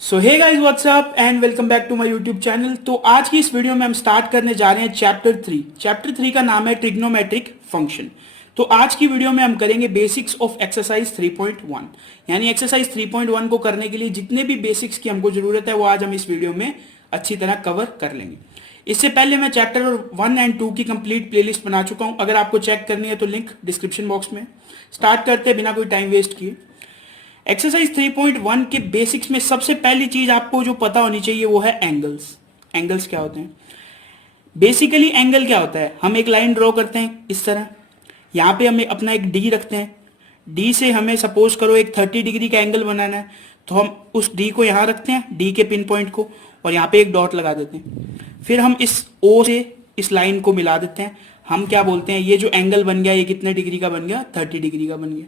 So hey guys what's up and welcome back to my YouTube channel. तो आज की इस वीडियो में हम स्टार्ट करने जा रहे हैं चैप्टर 3 का नाम है ट्रिग्नोमेट्रिक फंक्शन। तो आज की वीडियो में हम करेंगे बेसिक्स ऑफ एक्सरसाइज 3.1, यानी एक्सरसाइज 3.1 को करने के लिए जितने भी बेसिक्स की हमको जरूरत है वो आज हम इस वीडियो में अच्छी तरह कवर कर लेंगे। इससे पहले मैं चैप्टर 1 एंड 2 की कंप्लीट प्लेलिस्ट बना चुका हूं, अगर आपको चेक करनी है तो लिंक डिस्क्रिप्शन बॉक्स में। स्टार्ट करते हैं बिना कोई टाइम वेस्ट किए। एक्सरसाइज 3.1 के बेसिक्स में सबसे पहली चीज आपको जो पता होनी चाहिए वो है एंगल्स। एंगल्स क्या होते हैं? बेसिकली एंगल क्या होता है, हम एक लाइन ड्रॉ करते हैं इस तरह, यहां पे हमें अपना एक डी रखते हैं, डी से हमें सपोज करो एक 30 डिग्री का एंगल बनाना है, तो हम उस डी को यहां रखते हैं, डी के पिन पॉइंट को, और यहाँ पे एक डॉट लगा देते हैं। फिर हम इस ओ से इस लाइन को मिला देते हैं, हम क्या बोलते हैं, ये जो एंगल बन गया ये कितने डिग्री का बन गया, 30 डिग्री का बन गया।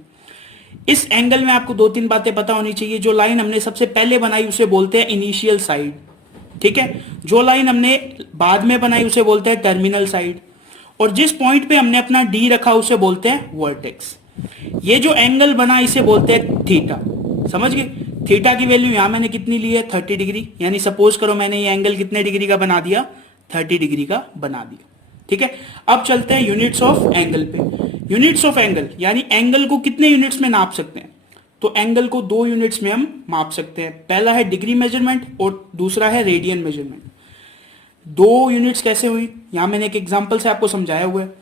इस एंगल में आपको दो तीन बातें पता होनी चाहिए। जो लाइन हमने सबसे पहले बनाई उसे बोलते हैं इनिशियल साइड, ठीक है। जो लाइन हमने बाद में बनाई उसे बोलते हैं टर्मिनल साइड, और जिस पॉइंट पे हमने अपना डी रखा उसे बोलते हैं वर्टेक्स। ये जो एंगल बना इसे बोलते हैं थीटा। समझ गए? थीटा की वैल्यू यहां मैंने कितनी ली है, 30 डिग्री, यानी सपोज करो मैंने ये एंगल कितने डिग्री का बना दिया, 30 डिग्री का बना दिया, ठीक है। अब चलते हैं यूनिट्स ऑफ एंगल पे। यूनिट्स ऑफ एंगल यानी एंगल को कितने यूनिट्स में नाप सकते हैं, तो एंगल को 2 यूनिट्स में हम माप सकते हैं। पहला है डिग्री मेजरमेंट और दूसरा है रेडियन मेजरमेंट। 2 यूनिट्स कैसे हुई, यहां मैंने एक एग्जांपल से आपको समझाया हुआ है।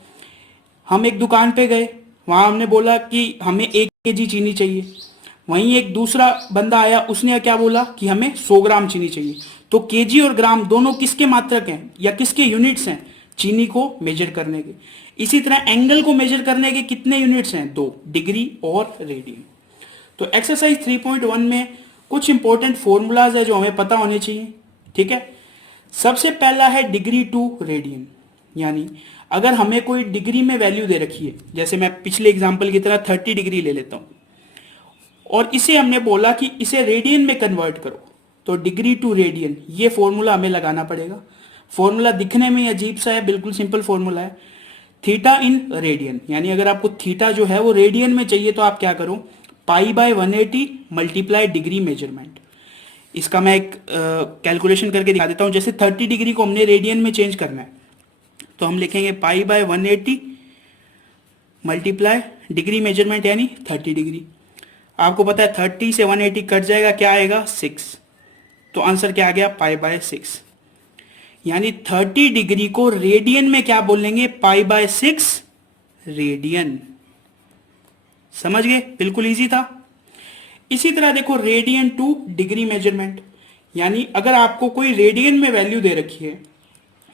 हम एक दुकान पे गए, वहां हमने बोला कि हमें 1 kg चीनी चाहिए, वहीं एक दूसरा बंदा आया, उसने क्या बोला कि हमें 100 ग्राम चीनी चाहिए। तो केजी और ग्राम दोनों किसके मात्रक हैं या किसके यूनिट्स हैं, चीनी को मेजर करने के। इसी तरह एंगल को मेजर करने के कितने यूनिट्स हैं, 2, डिग्री और रेडियन। तो एक्सरसाइज 3.1 में कुछ इंपॉर्टेंट फॉर्मूलाज है जो हमें पता होने चाहिए, ठीक है। सबसे पहला है डिग्री टू रेडियन, यानी अगर हमें कोई डिग्री में वैल्यू दे रखी है, जैसे मैं पिछले एग्जांपल की तरह 30 डिग्री ले लेता हूं, और इसे हमने बोला कि इसे रेडियन में कन्वर्ट करो, तो डिग्री टू रेडियन ये फॉर्मूला हमें लगाना पड़ेगा। फॉर्मूला दिखने में अजीब सा है, बिल्कुल सिंपल फॉर्मूला है, थीटा इन रेडियन। यानी अगर आपको थीटा जो है वो रेडियन में चाहिए तो आप क्या करो, π/180 मल्टीप्लाई डिग्री मेजरमेंट। इसका मैं एक कैलकुलेशन करके दिखा देता हूं। जैसे 30 डिग्री को हमने रेडियन में चेंज करना है तो हम लिखेंगे π/180 मल्टीप्लाई डिग्री मेजरमेंट यानी 30 डिग्री। आपको पता है 30 से 180 कट जाएगा, क्या आएगा, 6, तो आंसर क्या आ गया, π/6। यानी 30 डिग्री को रेडियन में क्या बोलेंगे, π/6 रेडियन। समझ गए? बिल्कुल इजी था। इसी तरह देखो रेडियन टू डिग्री मेजरमेंट, यानी अगर आपको कोई रेडियन में वैल्यू दे रखी है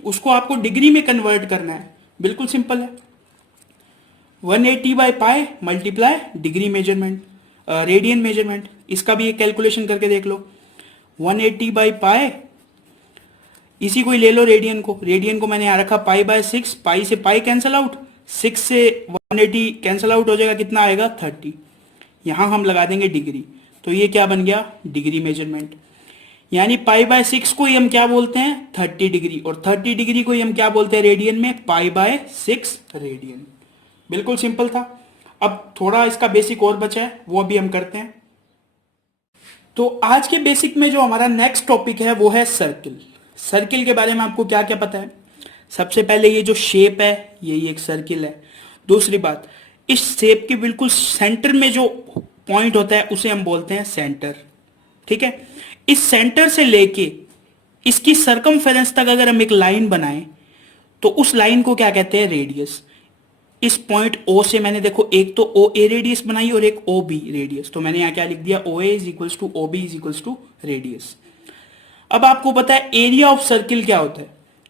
उसको आपको डिग्री में कन्वर्ट करना है, बिल्कुल सिंपल है, 180/π multiply degree measurement, radian measurement. इसका भी एक कैलकुलेशन करके देख लो, 180/π, इसी को ही ले लो रेडियन को। रेडियन को मैंने यहां रखा π/6, पाई से पाई कैंसल आउट, 6 से 180 कैंसल आउट हो जाएगा, कितना आएगा, 30। यहां हम लगा देंगे डिग्री, तो ये क्या बन गया, डिग्री मेजरमेंट। यानी π/6 को ही हम क्या बोलते हैं, 30 डिग्री, और 30 डिग्री को ही हम क्या बोलते हैं रेडियन में, π/6 रेडियन। बिल्कुल सिंपल था। अब थोड़ा इसका बेसिक और बचा है, वो अभी हम करते हैं। तो आज के बेसिक में जो हमारा नेक्स्ट टॉपिक है वो है सर्किल। सर्किल के बारे में आपको क्या क्या पता है? सबसे पहले ये जो शेप है यही एक सर्किल है। दूसरी बात, इस शेप के बिल्कुल सेंटर में जो पॉइंट होता है उसे हम बोलते हैं सेंटर, ठीक है। इस सेंटर से लेके इसकी सरकमफेरेंस तक अगर हम एक लाइन बनाएं तो उस लाइन को क्या कहते हैं, रेडियस। इस पॉइंट O से मैंने देखो एक तो OA रेडियस बनाई और एक OB रेडियस, तो मैंने यहां क्या लिख दिया, OA is equals to OB is equals to radius. अब आपको पता है एरिया ऑफ सर्किल क्या होता है,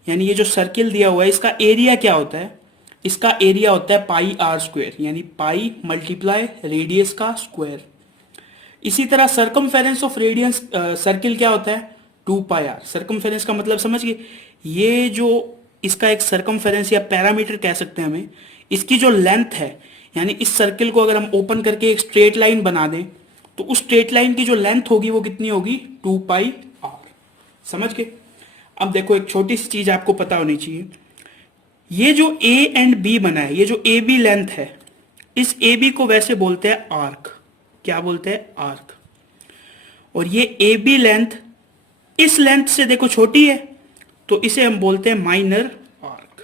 यानी ये जो सर्किल दिया हुआ है इसका एरिया क्या होता है, इसका एरिया होता है πr², यानी पाई मल्टीप्लाई रेडियस का स्क्वायर। इसी तरह सरकमफेरेंस ऑफ रेडियस सर्किल क्या होता है, 2πr। सरकमफेरेंस का मतलब समझ गए, ये जो इसका एक सरकमफेरेंस या पैरामीटर कह सकते हैं हमें, इसकी जो लेंथ है, यानी इस सर्किल को अगर हम ओपन करके एक स्ट्रेट लाइन बना दें तो उस स्ट्रेट लाइन की जो लेंथ होगी वो कितनी होगी, 2πr। समझ गए? अब देखो एक छोटी सी चीज आपको पता होनी चाहिए, ये जो A एंड B बना है, ये जो AB लेंथ है, इस AB को वैसे बोलते हैं आर्क। क्या बोलते हैं, आर्क। और ये ए बी लेंथ इस लेंथ से देखो छोटी है, तो इसे हम बोलते हैं माइनर आर्क।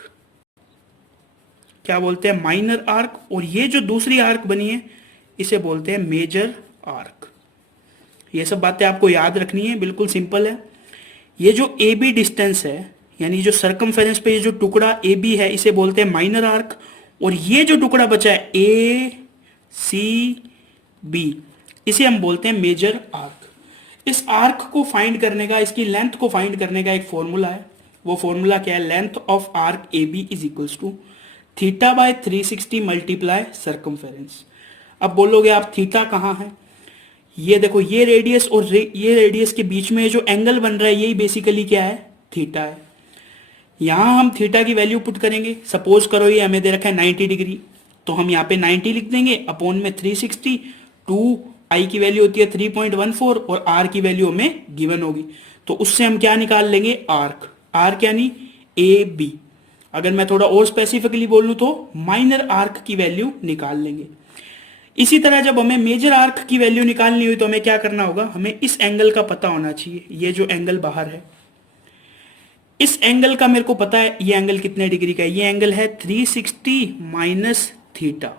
क्या बोलते हैं? Minor arc. और ये जो दूसरी आर्क बनी है इसे बोलते हैं मेजर आर्क। ये सब बातें आपको याद रखनी है, बिल्कुल सिंपल है। ये जो ए बी डिस्टेंस है, यानी जो सरकमफेरेंस पे ये जो टुकड़ा ए बी है, इसे बोलते हैं माइनर आर्क। और ये जो टुकड़ा बचा है ए सी बी, इसे हम बोलते हैं मेजर आर्क। इस आर्क को फाइंड करने का, इसकी लेंथ को फाइंड करने का एक फॉर्मूला है। वो फॉर्मूला क्या है? Length of arc A B is equals to theta by 360 multiply circumference. अब बोलोगे आप थीटा कहाँ है? ये देखो, ये रेडियस और ये रेडियस के बीच में जो एंगल बन रहा है यही बेसिकली क्या है? थीटा है। यहां हम थीटा की वैल्यू पुट करेंगे। सपोज करो ये हमें दे रखा है 90 डिग्री, तो हम यहाँ पे 90 लिख देंगे अपॉन में 360। 2 आई की वैल्यू होती है 3.14 और आर की वैल्यू हमें गिवन होगी, तो उससे हम क्या निकाल लेंगे? आर्क। आर्क यानी ए बी। अगर मैं थोड़ा और स्पेसिफिकली बोलूं तो माइनर आर्क की वैल्यू निकाल लेंगे। इसी तरह जब हमें मेजर आर्क की वैल्यू निकालनी हुई तो हमें क्या करना होगा? हमें इस एंगल का पता होना चाहिए। ये जो एंगल बाहर है, इस एंगल का मेरे को पता है ये एंगल कितने डिग्री का है। ये एंगल है 360 माइनस थीटा,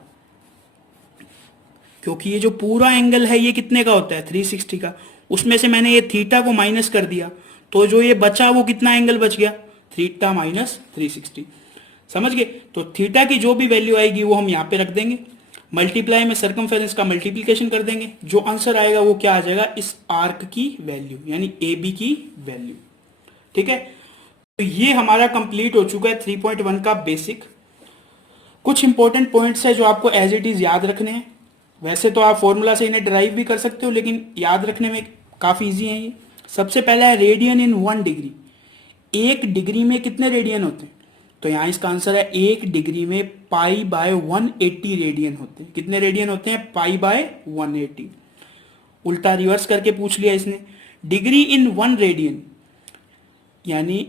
क्योंकि ये जो पूरा एंगल है ये कितने का होता है? 360 का। उसमें से मैंने ये थीटा को माइनस कर दिया, तो जो ये बचा वो कितना एंगल बच गया? Theta minus 360। समझ गए? तो थीटा की जो भी वैल्यू आएगी वो हम यहाँ पे रख देंगे, मल्टीप्लाई में सरकमफेरेंस का मल्टीप्लिकेशन कर देंगे। जो आंसर आएगा वो क्या आ जाएगा? इस आर्क की वैल्यू, यानी ए बी की वैल्यू। ठीक है, तो ये हमारा कंप्लीट हो चुका है 3.1 का बेसिक। कुछ इंपॉर्टेंट पॉइंट्स है जो आपको एज इट इज याद रखने हैं। वैसे तो आप फॉर्मूला से इन्हें ड्राइव भी कर सकते हो, लेकिन याद रखने में काफी इजी है ये। सबसे पहला है रेडियन इन 1 डिग्री। 1 डिग्री में कितने रेडियन होते हैं? तो यहां इसका आंसर है 1 डिग्री में पाई बाय 180 रेडियन होते हैं। कितने रेडियन होते हैं? Pi by 180। उल्टा रिवर्स करके पूछ लिया इसने। डिग्री इन 1 रेडियन, यानी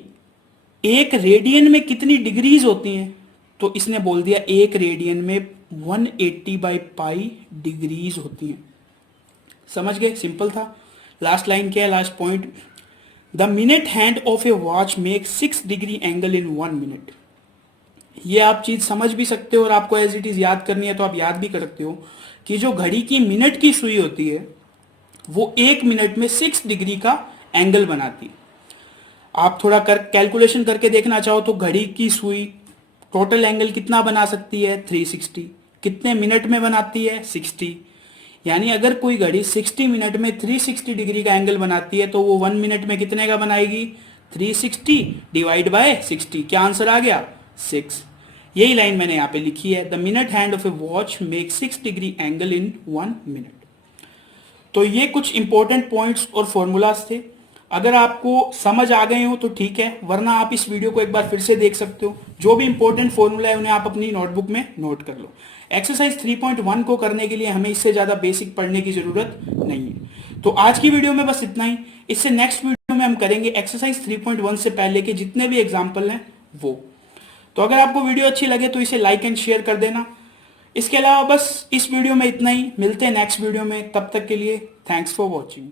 1 रेडियन में कितनी डिग्रीज होती हैं? तो इसने बोल दिया 1 रेडियन में 180 बाई पाई डिग्रीज होती हैं। समझ गए? सिंपल था। लास्ट लाइन क्या है? Last point, the minute hand of A watch make 6 degree angle in 1 minute. ये आप चीज समझ भी सकते हो और आपको एज इट इज याद करनी है तो आप याद भी कर सकते हो कि जो घड़ी की मिनट की सुई होती है वो 1 मिनट में 6 डिग्री का एंगल बनाती है। आप थोड़ा कैलकुलेशन करके देखना चाहो तो घड़ी की सुई टोटल एंगल कितना बना सकती है? 360। कितने मिनट में बनाती है? 60। यानी अगर कोई घड़ी 60 मिनट में 360 डिग्री का एंगल बनाती है तो वो 1 मिनट में कितने का बनाएगी? 360 डिवाइड बाय 60। क्या आंसर आ गया? 6। यही लाइन मैंने यहां पे लिखी है, the minute hand of A watch make 6 degree angle in 1 minute. तो ये कुछ इंपॉर्टेंट पॉइंट्स और फॉर्मूलाज थे। अगर आपको समझ आ गए हो तो ठीक है, वरना आप इस वीडियो को एक बार फिर से देख सकते हो। जो भी इंपॉर्टेंट फॉर्मूला है उन्हें आप अपनी नोटबुक में नोट कर लो। एक्सरसाइज 3.1 को करने के लिए हमें इससे ज्यादा बेसिक पढ़ने की जरूरत नहीं है। तो आज की वीडियो में बस इतना ही। इससे नेक्स्ट वीडियो में हम करेंगे एक्सरसाइज 3.1 से पहले के जितने भी एग्जाम्पल हैं वो। तो अगर आपको वीडियो अच्छी लगे तो इसे लाइक एंड शेयर कर देना। इसके अलावा बस इस वीडियो में इतना ही। मिलते हैं नेक्स्ट वीडियो में, तब तक के लिए थैंक्स फॉर वॉचिंग।